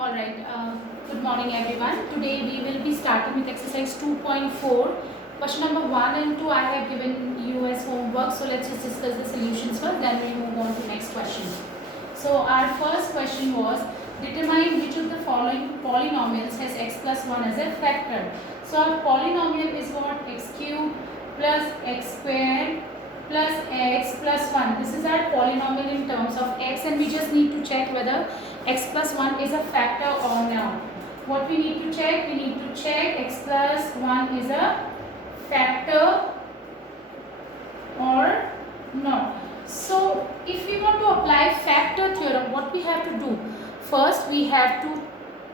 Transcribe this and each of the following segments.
Alright, good morning everyone. Today we will be starting with exercise 2.4. Question number 1 and 2 I have given you as homework. So let's just discuss the solutions first, then we move on to next question. So our first question was, determine which of the following polynomials has x plus 1 as a factor. So our polynomial is what? X cubed plus x squared plus x plus 1. This is our polynomial in terms of x, and we just need to check whether x plus 1 is a factor or not. What we need to check? We need to check x plus 1 is a factor or not. So if we want to apply factor theorem, what we have to do? First we have to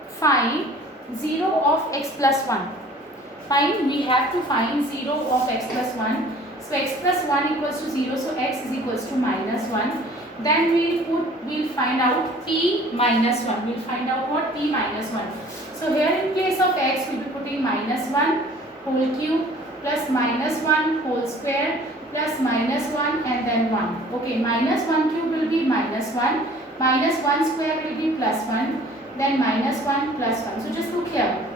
find 0 of x plus 1. We have to find 0 of x plus 1. So x plus 1 equals to 0, so x is equals to minus 1. Then we'll find out p minus 1. We'll find out what? P minus 1. So here in place of x, we'll be putting minus 1 whole cube plus minus 1 whole square plus minus 1 and then 1. Okay, minus 1 cube will be minus 1. Minus 1 square will be plus 1. Then minus 1 plus 1. So just look here.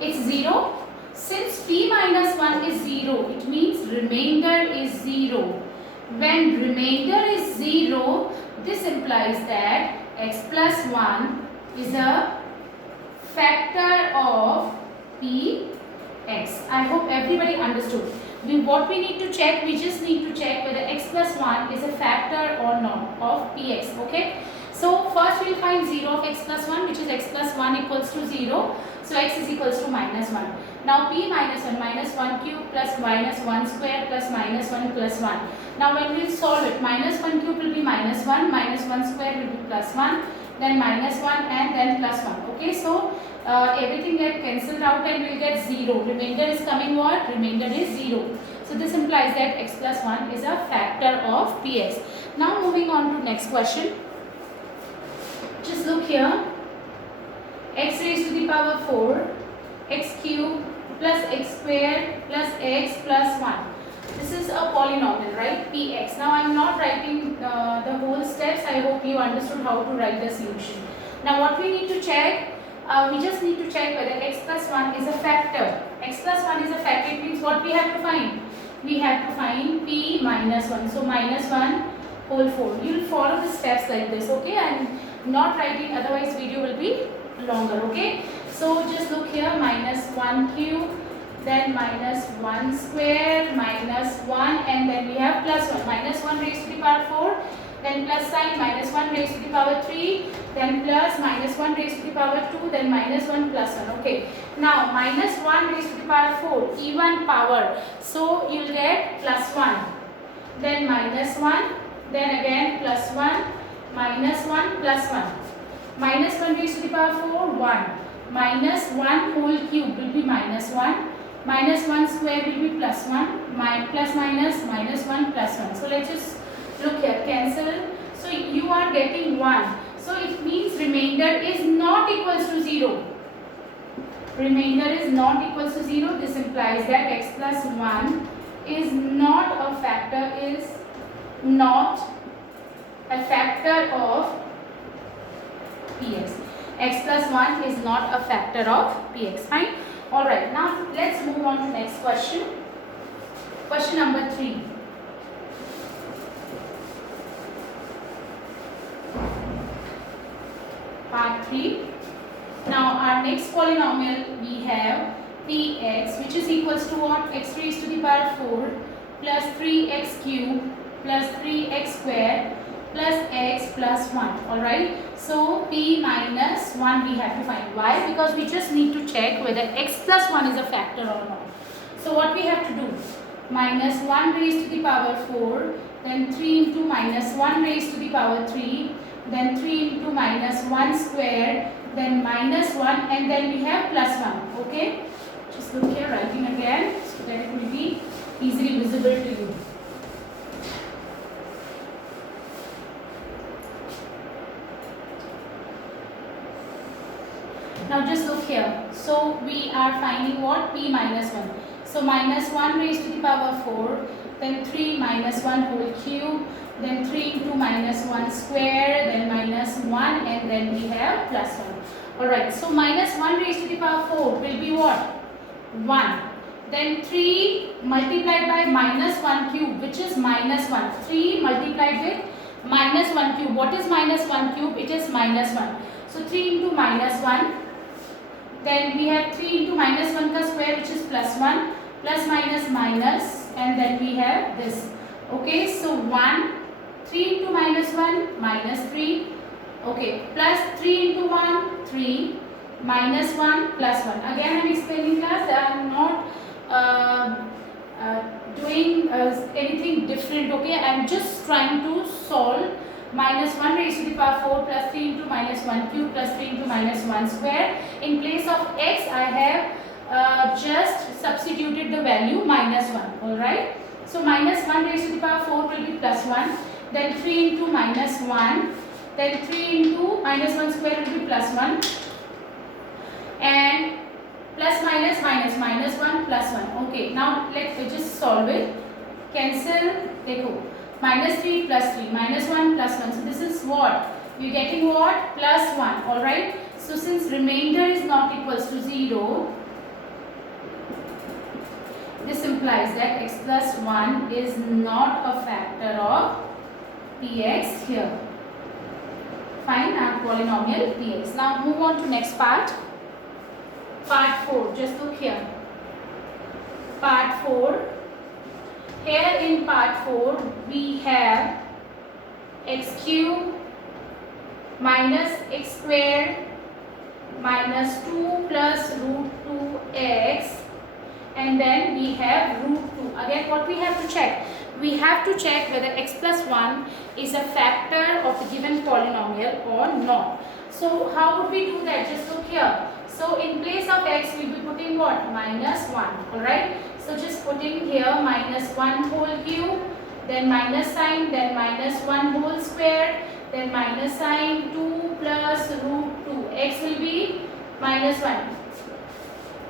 It's 0. Since p minus 1 is 0, it means remainder is 0. When remainder is 0, this implies that x plus 1 is a factor of px. I hope everybody understood. What we need to check, we just need to check whether x plus 1 is a factor or not of px. Okay. So first we will find 0 of x plus 1, which is x plus 1 equals to 0. So x is equals to minus 1. Now p minus 1, minus 1 cube plus minus 1 square plus minus 1 plus 1. Now when we will solve it, minus 1 cube will be minus 1, minus 1 square will be plus 1, then minus 1 and then plus 1. Okay, so everything get cancelled out and we will get 0. Remainder is coming what? Remainder is 0. So this implies that x plus 1 is a factor of px. Now moving on to next question. Just look here. X raised to the power 4, x cube plus x squared plus x plus 1. This is a polynomial, right? Px. Now I am not writing the whole steps. I hope you understood how to write the solution. Now what we need to check? We just need to check whether x plus 1 is a factor. X plus 1 is a factor. It means what we have to find? We have to find p minus 1. So minus 1 whole 4. You will follow the steps like this, okay? I am not writing, otherwise video will be longer. Okay, so just look here, minus 1 cube, then minus 1 square, minus 1, and then we have plus 1. Minus 1 raised to the power 4, then plus sign, minus 1 raised to the power 3, then plus minus 1 raised to the power 2, then minus 1 plus 1. Okay, now minus 1 raised to the power 4, even power, so you will get plus 1, then minus 1, then again plus 1, minus 1 plus 1. Minus 1 raised to the power 4, 1. Minus 1 whole cube will be minus 1. Minus 1 square will be plus 1. Plus minus, minus 1 plus 1. So let's just look here, cancel. So you are getting 1. So it means remainder is not equals to 0. Remainder is not equals to 0. This implies that x plus 1 is not a factor, is not a factor of px. X plus 1 is not a factor of px. Fine. Alright, now let's move on to next question. Question number 3. Part 3. Now our next polynomial we have px, which is equals to what? X raised to the power 4 plus 3x cube plus 3x square plus x plus 1. Alright, so p minus 1 we have to find. Why? Because we just need to check whether x plus 1 is a factor or not. So what we have to do? Minus 1 raised to the power 4, then 3 into minus 1 raised to the power 3, then 3 into minus 1 squared, then minus 1, and then we have plus 1. Okay, just look here, writing again so that it will be easily visible to you. Now just look here. So we are finding what? P minus 1. So minus 1 raised to the power 4, then 3 minus 1 whole cube, then 3 into minus 1 square, then minus 1, and then we have plus 1. Alright, so minus 1 raised to the power 4 will be what? 1. Then 3 multiplied by minus 1 cube, which is minus 1. 3 multiplied with minus 1 cube. What is minus 1 cube? It is minus 1. So 3 into minus 1. Then we have 3 into minus 1 ka square, which is plus 1. Plus minus minus, and then we have this. Okay, so 1. 3 into minus 1, minus 3. Okay, plus 3 into 1, 3. Minus 1, plus 1. Again, I am explaining class that I am not doing anything different. Okay, I am just trying to solve minus 1 raised to the power 4 plus 3 into minus 1 cube plus 3 into minus 1 square. In place of x, I have just substituted the value minus 1. Alright. So minus 1 raised to the power 4 will be plus 1. Then 3 into minus 1. Then 3 into minus 1 square will be plus 1. And plus minus minus minus 1 plus 1. Okay, now let's just solve it. Cancel. Dekho. Minus 3 plus 3. Minus 1 plus 1. So this is what? You are getting what? Plus 1. Alright. So since remainder is not equals to 0, this implies that x plus 1 is not a factor of px here. Find our polynomial px. Now move on to next part. Part 4. Just look here. Part 4. Here in part 4 we have x cube minus x squared minus 2 plus root 2x, and then we have root 2. Again, what we have to check? We have to check whether x plus 1 is a factor of the given polynomial or not. So how would we do that? Just look here. So in place of x, we will be putting what? Minus 1. Alright. So just putting here minus 1 whole cube, then minus sign, then minus 1 whole square, then minus sign 2 plus root 2. X will be minus 1.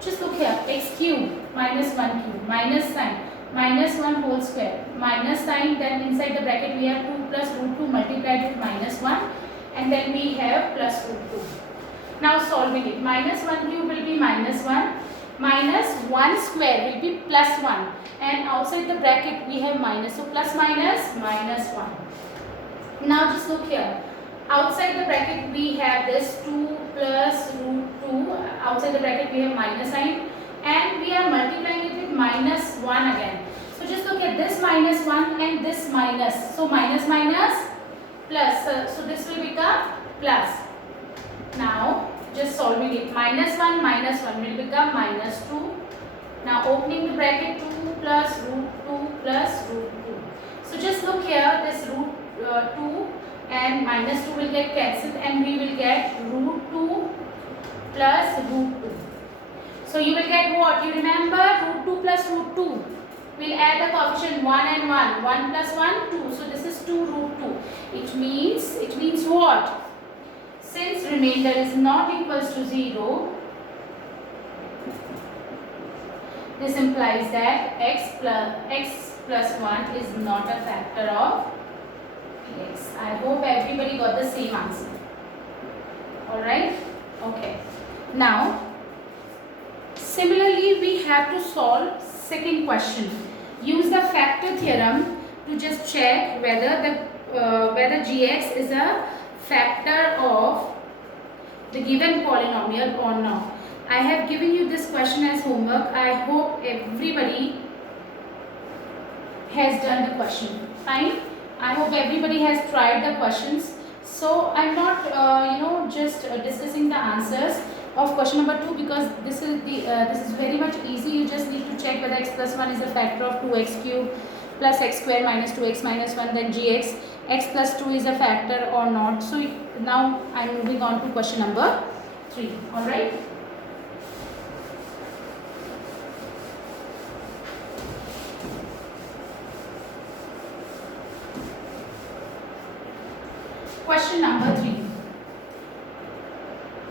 Just look here. X cube minus 1 cube, minus sign, minus 1 whole square, minus sign, then inside the bracket we have 2 plus root 2 multiplied with minus 1, and then we have plus root 2. Now solving it. Minus 1 cube will be minus 1. Minus 1 square will be plus 1. And outside the bracket we have minus. So plus minus, minus 1. Now just look here. Outside the bracket we have this 2 plus root 2. Outside the bracket we have minus sign. And we are multiplying it with minus 1 again. So just look at this minus 1 and this minus. So minus minus plus. So this will become plus. Now just solving it. Minus 1 will become minus 2. Now opening the bracket 2 plus root 2 plus root 2. So just look here, this root 2 and minus 2 will get cancelled and we will get root 2 plus root 2. So you will get what? You remember root 2 plus root 2. We'll add the coefficient 1 and 1. 1 plus 1, 2. So this is 2 root 2. It means what? Since remainder is not equals to 0, this implies that x plus 1 is not a factor of px. I hope everybody got the same answer. Alright? Okay. Now, similarly we have to solve second question. Use the factor theorem to just check whether gx is a factor of the given polynomial or not. I have given you this question as homework. I hope everybody has done the question. Fine. I hope everybody has tried the questions. So I am not just discussing the answers of question number 2 because this is very much easy. You just need to check whether x plus 1 is a factor of 2x cube plus x square minus 2x minus 1, then gx x plus 2 is a factor or not. So now I am moving on to question number 3. Alright. Question number 3.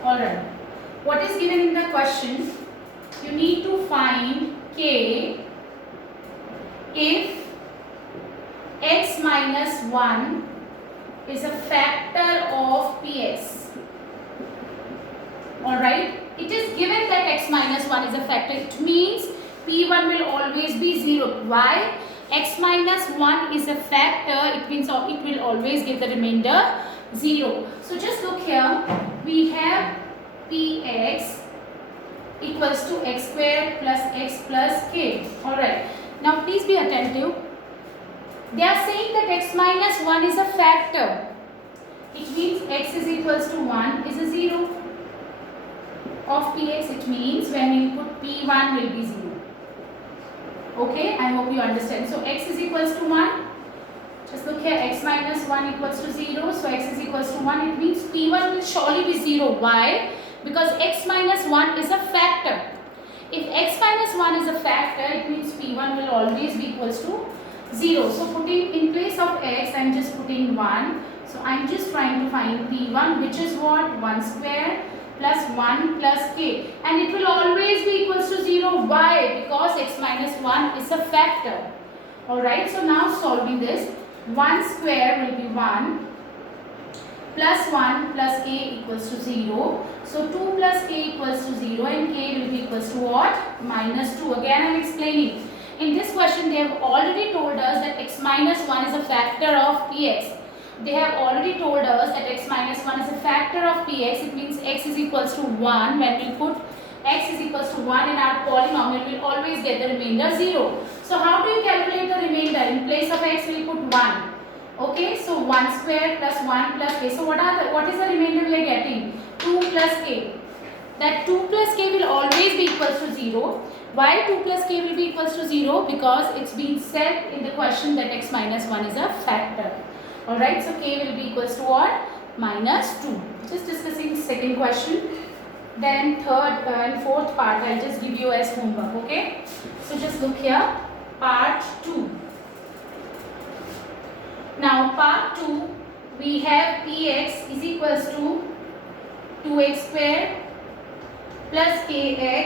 Alright. What is given in the question? You need to find k if x minus 1 is a factor of px. Alright, it is given that x minus 1 is a factor. It means p1 will always be 0. Why? X minus 1 is a factor, it means it will always give the remainder 0. So just look here, we have px equals to x squared plus x plus k. Alright, now please be attentive. They are saying that x minus 1 is a factor. It means x is equals to 1 is a 0 of px. It means when we put p1 will be 0. Okay, I hope you understand. So x is equals to 1. Just look here, x minus 1 equals to 0. So x is equals to 1. It means p1 will surely be 0. Why? Because x minus 1 is a factor. If x minus 1 is a factor, it means p1 will always be equals to 0. So putting in place of x, I am just putting 1. So I am just trying to find p1, which is what? 1 square plus 1 plus k. And it will always be equals to 0. Why? Because x minus 1 is a factor. Alright, so now solving this, 1 square will be 1 plus 1 plus k equals to 0. So 2 plus k equals to 0 and k will be equals to what? Minus 2. Again I am explaining. In this question they have already told us that x minus 1 is a factor of px. They have already told us that x minus 1 is a factor of px. It means x is equals to 1. When we put x is equals to 1 in our polynomial, we will always get the remainder 0. So how do you calculate the remainder? In place of x we will put 1. Okay, so 1 square plus 1 plus k. So what is the remainder we are getting? 2 plus k. That 2 plus k will always be equals to 0. Why 2 plus k will be equals to 0? Because it's been said in the question that x minus 1 is a factor. Alright, so k will be equals to what? Minus 2. Just discussing second question. Then third and fourth part I'll just give you as homework. Okay. So just look here. Part 2. Now part 2, we have px is equals to 2x square plus kx